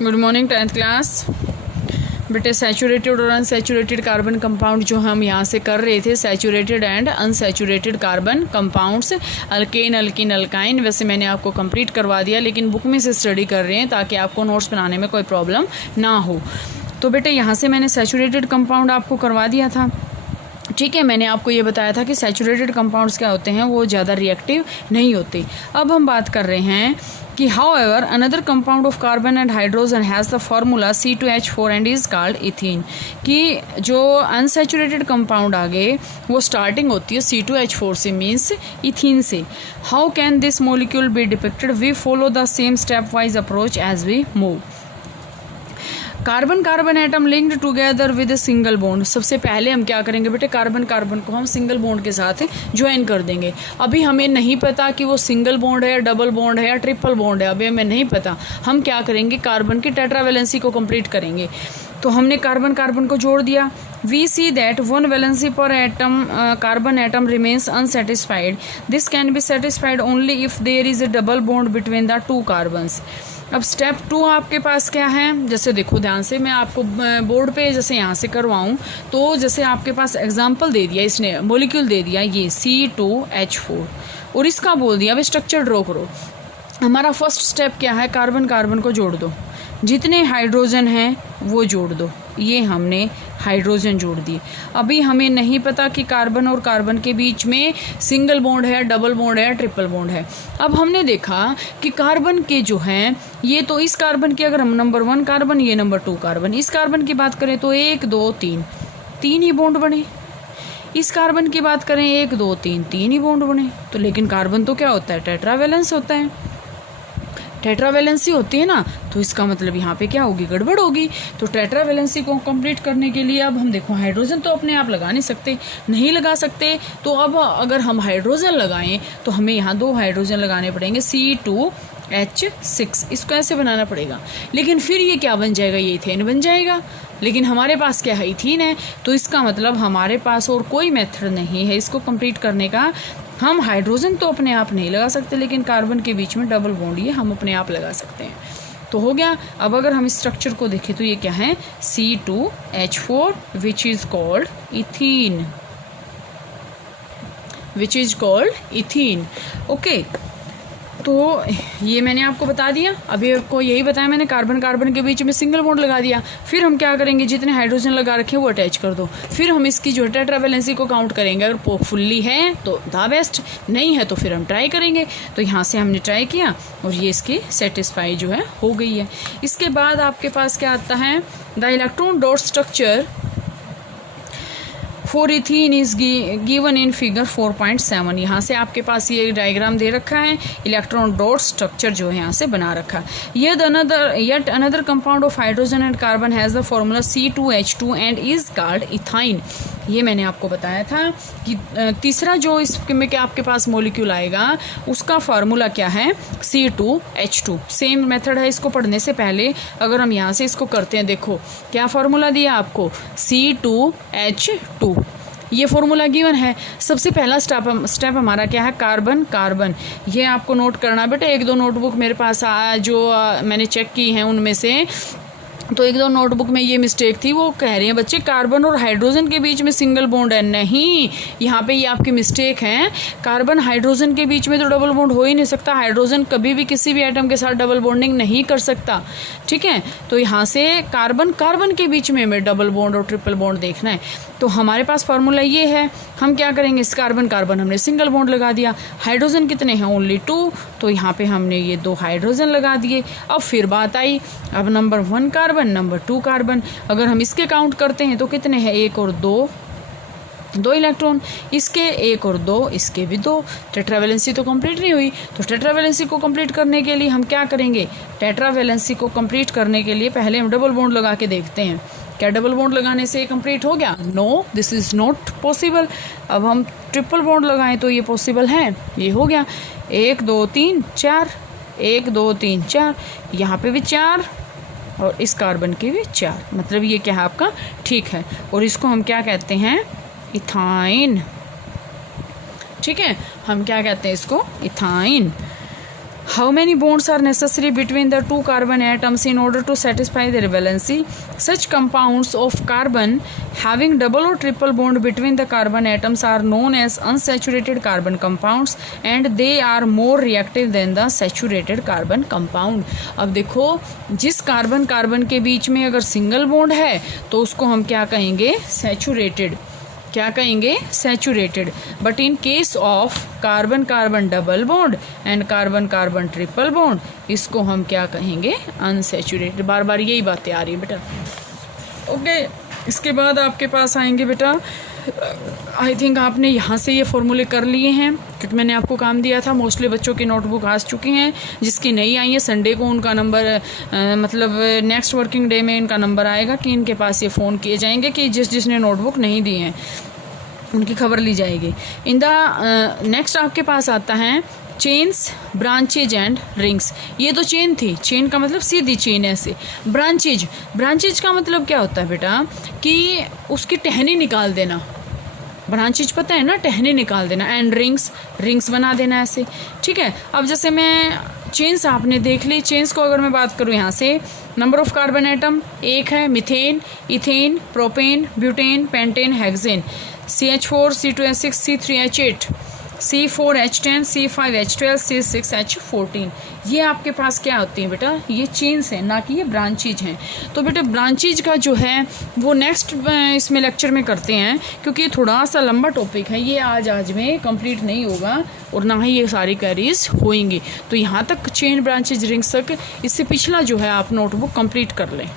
Good morning 10th class. बेटे saturated और unsaturated carbon compound जो हम यहाँ से कर रहे थे, saturated and unsaturated carbon compounds, alkane, alkene, alkyne, वैसे मैंने आपको कंप्लीट करवा दिया, लेकिन बुक में से स्टडी कर रहे हैं ताकि आपको नोट्स बनाने में कोई प्रॉब्लम ना हो। तो बेटे यहाँ से मैंने सैचुरेटेड कंपाउंड आपको करवा दिया था, ठीक है। मैंने आपको ये बताया था कि सैचुरेटेड कंपाउंड्स क्या होते हैं, वो ज़्यादा रिएक्टिव नहीं होते। अब हम बात कर रहे हैं कि however another compound of carbon and hydrogen has the formula C2H4 and is called ethene. कि जो अनसैचुरेटेड कंपाउंड आगे वो स्टार्टिंग होती है C2H4 से, मीन्स इथीन से। How can this molecule be depicted? We follow the same step wise approach as we move. Carbon carbon atom linked together with single bond. सबसे पहले हम क्या करेंगे बेटे, कार्बन कार्बन को हम सिंगल बॉन्ड के साथ ज्वाइन कर देंगे। अभी हमें नहीं पता कि वो सिंगल बॉन्ड है या डबल बॉन्ड है या ट्रिपल बॉन्ड है, अभी हमें नहीं पता। हम क्या करेंगे, कार्बन की टेट्रावैलेंसी को कंप्लीट करेंगे। तो हमने कार्बन कार्बन को जोड़ दिया। We see that one valency पर atom carbon atom remains unsatisfied. This can be satisfied only if there is a double bond between the two carbons. अब स्टेप 2 आपके पास क्या है, जैसे देखो ध्यान से, मैं आपको बोर्ड पे जैसे यहाँ से करवाऊँ तो जैसे आपके पास एग्जांपल दे दिया, इसने मॉलिक्यूल दे दिया ये C2H4 और इसका बोल दिया अब स्ट्रक्चर ड्रॉ करो। हमारा फर्स्ट स्टेप क्या है, कार्बन कार्बन को जोड़ दो, जितने हाइड्रोजन हैं वो जोड़ दो। ये हमने हाइड्रोजन जोड़ दिए। अभी हमें नहीं पता कि कार्बन और कार्बन के बीच में सिंगल बॉन्ड है, डबल बॉन्ड है या ट्रिपल बॉन्ड है। अब हमने देखा कि कार्बन के जो हैं ये, तो इस कार्बन की अगर हम नंबर 1 कार्बन, ये नंबर 2 कार्बन, इस कार्बन की बात करें तो 1 2 3 3 ही बॉन्ड बने। इस कार्बन की बात करें 1 2 3 3 ही बॉन्ड बने। तो लेकिन कार्बन तो क्या होता है, टेट्रावैलेंस होता है। टेट्रावैलेंसी होती है ना, तो इसका मतलब यहाँ पे क्या होगी, गड़बड़ होगी। तो टेट्रावैलेंसी को कंप्लीट करने के लिए अब हम देखो, हाइड्रोजन तो अपने आप लगा नहीं सकते, नहीं लगा सकते। तो अब अगर हम हाइड्रोजन लगाएं तो हमें यहाँ 2 हाइड्रोजन लगाने पड़ेंगे, C2H6। इसको ऐसे बनाना पड़ेगा। लेकिन फिर ये क्या बन जाएगा, ये इथेन बन जाएगा। लेकिन हमारे पास क्या है, इथीन है। तो इसका मतलब हमारे पास और कोई मेथड नहीं है इसको कंप्लीट करने का। हम हाइड्रोजन तो अपने आप नहीं लगा सकते, लेकिन कार्बन के बीच में डबल बॉन्ड ये हम अपने आप लगा सकते हैं। तो हो गया। अब अगर हम इस स्ट्रक्चर को देखें तो ये क्या है, C2H4 which is called ethene, which is called ethene. Okay, तो ये मैंने आपको बता दिया। अभी आपको यही बताया मैंने, कार्बन कार्बन के बीच में सिंगल बॉन्ड लगा दिया। फिर हम क्या करेंगे, जितने हाइड्रोजन लगा रखे हैं वो अटैच कर दो। फिर हम इसकी जो है टेट्रावैलेंसी को काउंट करेंगे। अगर फुल्ली है तो द बेस्ट, नहीं है तो फिर हम ट्राई करेंगे। तो यहाँ से हमने ट्राई किया और ये इसकी सेटिस्फाई जो है हो गई है। इसके बाद आपके पास क्या आता है, the electron dot structure for ethene is given in figure 4.7। यहाँ से आपके पास ये डायग्राम दे रखा है, इलेक्ट्रॉन डॉट स्ट्रक्चर जो है यहाँ से बना रखा। Yet another compound of hydrogen and carbon has the formula C2H2 and is called ethyne. ये मैंने आपको बताया था कि तीसरा जो इसमें क्या आपके पास मॉलिक्यूल आएगा उसका फार्मूला क्या है, C2H2। सेम मेथड है, इसको पढ़ने से पहले अगर हम यहाँ से इसको करते हैं, देखो क्या फार्मूला दिया आपको, C2H2। ये फॉर्मूला गिवन है। सबसे पहला स्टेप हमारा क्या है, कार्बन कार्बन। ये आपको नोट करना बेटा। 1-2 नोटबुक मेरे पास जो मैंने चेक की हैं उनमें से तो 1-2 नोटबुक में ये मिस्टेक थी, वो कह रहे हैं बच्चे कार्बन और हाइड्रोजन के बीच में सिंगल बॉन्ड है। नहीं, यहाँ पे ये आपकी मिस्टेक है। कार्बन हाइड्रोजन के बीच में तो डबल बॉन्ड हो ही नहीं सकता। हाइड्रोजन कभी भी किसी भी एटम के साथ डबल बॉन्डिंग नहीं कर सकता, ठीक है। तो यहाँ से कार्बन कार्बन के बीच में हमें डबल बॉन्ड और ट्रिपल बॉन्ड देखना है। तो हमारे पास फार्मूला ये है। हम क्या करेंगे, इस कार्बन कार्बन हमने सिंगल बॉन्ड लगा दिया। हाइड्रोजन कितने हैं, ओनली 2। तो यहाँ पे हमने ये 2 हाइड्रोजन लगा दिए। अब फिर बात आई, अब नंबर 1 कार्बन, नंबर 2 कार्बन। अगर हम इसके काउंट करते हैं तो कितने हैं, 1 और 2 इलेक्ट्रॉन। इसके 1 और 2, इसके भी 2। टेट्रावैलेंसी तो कंप्लीट नहीं हुई। तो टेट्रावैलेंसी को कंप्लीट करने के लिए हम क्या करेंगे, टेट्रावैलेंसी को कंप्लीट करने के लिए पहले हम डबल बॉन्ड लगा के देखते हैं। क्या डबल बॉन्ड लगाने से कंप्लीट हो गया? No, this is not possible. अब हम ट्रिपल बॉन्ड लगाएं तो ये पॉसिबल है। ये हो गया 1 2 3 4, 1 2 3 4, यहाँ पे भी 4 और इस कार्बन के भी 4। मतलब ये क्या है आपका, ठीक है। और इसको हम क्या कहते हैं, इथाइन, ठीक है। हम क्या कहते हैं इसको, ethyne. How many bonds are necessary between the two carbon atoms in order to satisfy their valency? Such compounds of carbon having double or triple bond between the carbon atoms are known as unsaturated carbon compounds and they are more reactive than the saturated carbon compound. अब देखो जिस carbon carbon के बीच में अगर single bond है तो उसको हम क्या कहेंगे? सैचुरेटेड. क्या कहेंगे? Saturated. But in case of carbon carbon double bond and carbon carbon triple bond इसको हम क्या कहेंगे? अनसैचुरेटेड. बार बार यही बातें आ रही है बेटा. ओके इसके बाद आपके पास आएंगे बेटा, आई थिंक आपने यहाँ से ये फॉर्मूले कर लिए हैं क्योंकि मैंने आपको काम दिया था. मोस्टली बच्चों की नोटबुक आ चुकी हैं. जिसकी नहीं आई है संडे को उनका नंबर मतलब नेक्स्ट वर्किंग डे में इनका नंबर आएगा कि इनके पास ये फ़ोन किए जाएंगे कि जिसने नोटबुक नहीं दी है उनकी खबर ली जाएगी. इन द नेक्स्ट आपके पास आता है चेन्स, ब्रांचेज एंड रिंग्स. ये तो चेन थी. चेन का मतलब सीधी चेन ऐसे. ब्रांचेज, ब्रांचेज का मतलब क्या होता है बेटा कि उसकी टहनी निकाल देना. ब्रांचेज पता है ना, टहनी निकाल देना. एंड रिंग्स, रिंग्स बना देना ऐसे. ठीक है. अब जैसे मैं चेन्स आपने देख ली. चेन्स को अगर मैं बात करूँ यहाँ से, नंबर ऑफ कार्बन एटम एक है, methane, ethane, propane, butane, pentane, hexane. CH4, C2H6, C3H8, C4H10, C5H12, C6H14. ये आपके पास क्या होती हैं बेटा? ये चेन्स हैं, ना कि ये ब्रांचेज हैं. तो बेटा ब्रांचेज का जो है वो नेक्स्ट इसमें लेक्चर में करते हैं क्योंकि ये थोड़ा सा लंबा टॉपिक है. ये आज में कंप्लीट नहीं होगा और ना ही ये सारी क्वेरीज होंगी. तो यहाँ तक चेन, ब्रांचेज, रिंग्स तक, इससे पिछला जो है आप नोटबुक कंप्लीट कर लें.